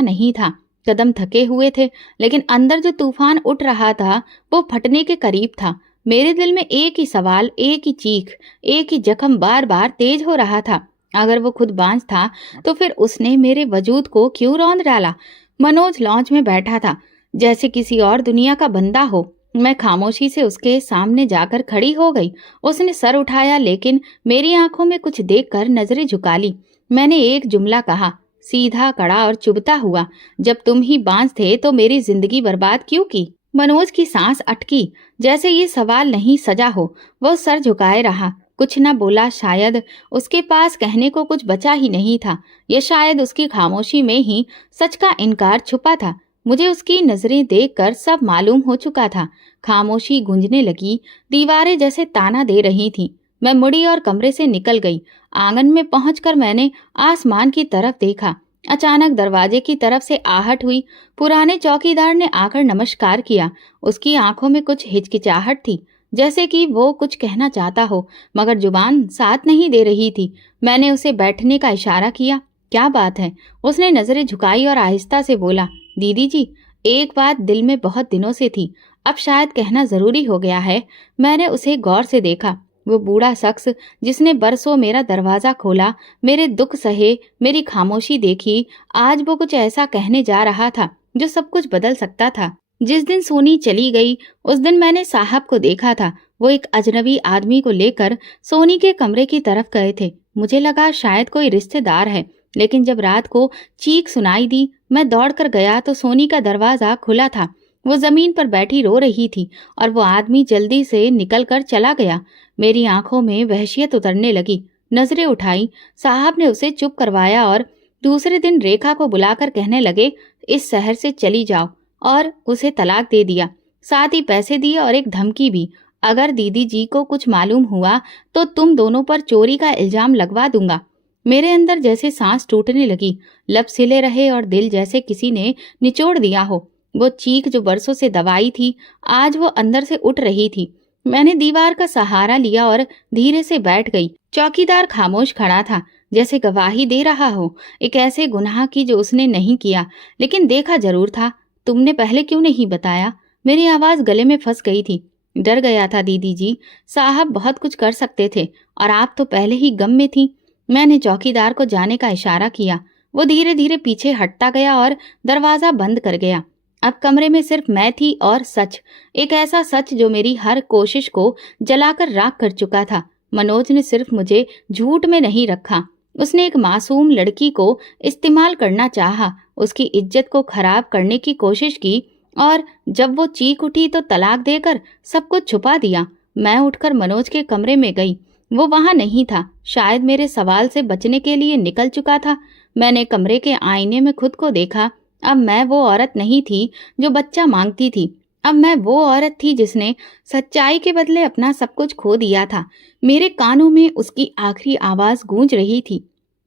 नहीं था। कदम थके हुए थे, लेकिन अंदर जो तूफान उठ रहा था वो फटने के करीब था। मेरे दिल में एक ही सवाल, एक ही चीख, एक ही जख्म बार बार तेज हो रहा था। अगर वो खुद बांझ था तो फिर उसने मेरे वजूद को क्यों रौंद डाला? मनोज लॉन्च में बैठा था, जैसे किसी और दुनिया का बंदा हो। मैं खामोशी से उसके सामने जाकर खड़ी हो गई। उसने सर उठाया, लेकिन मेरी आंखों में कुछ देखकर नजरें झुका ली। मैंने एक जुमला कहा, सीधा, कड़ा और चुभता हुआ, जब तुम ही बांझ थे तो मेरी जिंदगी बर्बाद क्यों की? मनोज की सांस अटकी, जैसे ये सवाल नहीं सजा हो। वो सर झुकाए रहा, कुछ न बोला। शायद उसके पास कहने को कुछ बचा ही नहीं था, या शायद उसकी खामोशी में ही सच का इनकार छुपा था। मुझे उसकी नजरें देखकर सब मालूम हो चुका था। खामोशी गूंजने लगी, दीवारें जैसे ताना दे रही थीं। मैं मुड़ी और कमरे से निकल गई। आंगन में पहुंचकर मैंने आसमान की तरफ देखा। अचानक दरवाजे की तरफ से आहट हुई। पुराने चौकीदार ने आकर नमस्कार किया। उसकी आंखों में कुछ हिचकिचाहट थी। जैसे कि वो कुछ कहना चाहता हो, मगर जुबान साथ नहीं दे रही थी। मैंने उसे बैठने का इशारा किया। क्या बात है? उसने नजरें झुकाई और आहिस्ता से बोला, दीदी जी, एक बात दिल में बहुत दिनों से थी, अब शायद कहना जरूरी हो गया है। मैंने उसे गौर से देखा। वो बूढ़ा शख्स जिसने बरसों मेरा दरवाजा खोला, मेरे दुख सहे, मेरी खामोशी देखी, आज वो कुछ ऐसा कहने जा रहा था जो सब कुछ बदल सकता था। जिस दिन सोनी चली गई, उस दिन मैंने साहब को देखा था। वो एक अजनबी आदमी को लेकर सोनी के कमरे की तरफ गए थे। मुझे लगा शायद कोई रिश्तेदार है, लेकिन जब रात को चीख सुनाई दी, मैं दौड़कर गया तो सोनी का दरवाजा खुला था। वो जमीन पर बैठी रो रही थी और वो आदमी जल्दी से निकलकर चला गया। मेरी आंखों में वहशियत उतरने लगी। नजरें उठाई, साहब ने उसे चुप करवाया और दूसरे दिन रेखा को बुलाकर कहने लगे, इस शहर से चली जाओ, और उसे तलाक दे दिया। साथ ही पैसे दिए और एक धमकी भी, अगर दीदी जी को कुछ मालूम हुआ तो तुम दोनों पर चोरी का इल्जाम लगवा दूंगा। मेरे अंदर जैसे सांस टूटने लगी, लब सिले रहे और दिल जैसे किसी ने निचोड़ दिया हो। वो चीख जो बरसों से दबाई थी, आज वो अंदर से उठ रही थी। मैंने दीवार का सहारा लिया और धीरे से बैठ गई। चौकीदार खामोश खड़ा था, जैसे गवाही दे रहा हो एक ऐसे गुनाह की जो उसने नहीं किया, लेकिन देखा जरूर था। तुमने पहले क्यों नहीं बताया? मेरी आवाज गले में फंस गई थी। डर गया था दीदी जी, साहब बहुत कुछ कर सकते थे और आप तो पहले ही गम में थी। मैंने चौकीदार को जाने का इशारा किया। वो धीरे धीरे पीछे हटता गया और दरवाजा बंद कर गया। अब कमरे में सिर्फ मैं थी और सच, एक ऐसा सच जो मेरी हर कोशिश को जलाकर राख कर चुका था। मनोज ने सिर्फ मुझे झूठ में नहीं रखा, उसने एक मासूम लड़की को इस्तेमाल करना चाहा, उसकी इज्जत को खराब करने की कोशिश की, और जब वो चीख उठी तो तलाक देकर सब कुछ छुपा दिया। मैं उठकर मनोज के कमरे में गई। वो वहां नहीं था, शायद मेरे सवाल से बचने के लिए निकल चुका था। मैंने कमरे के आईने में खुद को देखा। अब मैं वो औरत नहीं थी जो बच्चा मांगती थी। अब मैं वो औरत थी जिसने सच्चाई के बदले अपना सब कुछ खो दिया था। मेरे कानों में उसकी आखिरी आवाज गूंज रही थी,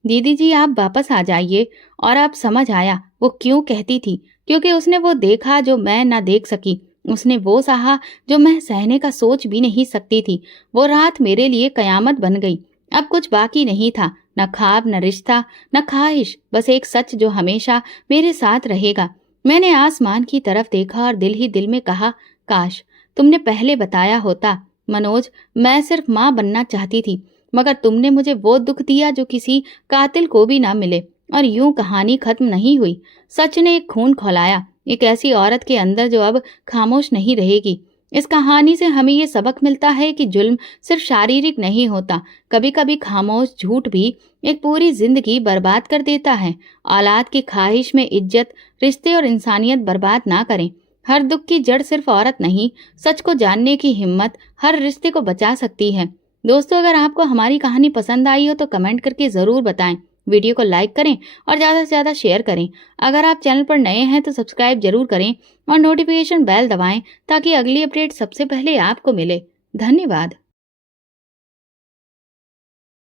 दीदी जी आप वापस आ जाइए। और अब समझ आया वो क्यों कहती थी, क्योंकि उसने वो देखा जो मैं ना देख सकी। उसने वो सहा जो मैं सहने का सोच भी नहीं सकती थी। वो रात मेरे लिए कयामत बन गई। अब कुछ बाकी नहीं था, न ख्वाब, न रिश्ता, न ख्वाहिश, बस एक सच जो हमेशा मेरे साथ रहेगा। मैंने आसमान की तरफ देखा और दिल ही दिल में कहा, काश तुमने पहले बताया होता। मनोज, मैं सिर्फ माँ बनना चाहती थी, मगर तुमने मुझे वो दुख दिया जो किसी कातिल को भी ना मिले। और यूं कहानी खत्म नहीं हुई। सच ने एक खून खौलाया, एक ऐसी औरत के अंदर जो अब खामोश नहीं रहेगी। इस कहानी से हमें ये सबक मिलता है कि जुल्म सिर्फ शारीरिक नहीं होता, कभी कभी खामोश झूठ भी एक पूरी जिंदगी बर्बाद कर देता है। औलाद की ख्वाहिश में इज्जत, रिश्ते और इंसानियत बर्बाद ना करें। हर दुख की जड़ सिर्फ औरत नहीं, सच को जानने की हिम्मत हर रिश्ते को बचा सकती है। दोस्तों, अगर आपको हमारी कहानी पसंद आई हो तो कमेंट करके ज़रूर बताएं। वीडियो को लाइक करें और ज़्यादा से ज़्यादा शेयर करें। अगर आप चैनल पर नए हैं तो सब्सक्राइब जरूर करें और नोटिफिकेशन बेल दबाएं ताकि अगली अपडेट सबसे पहले आपको मिले। धन्यवाद।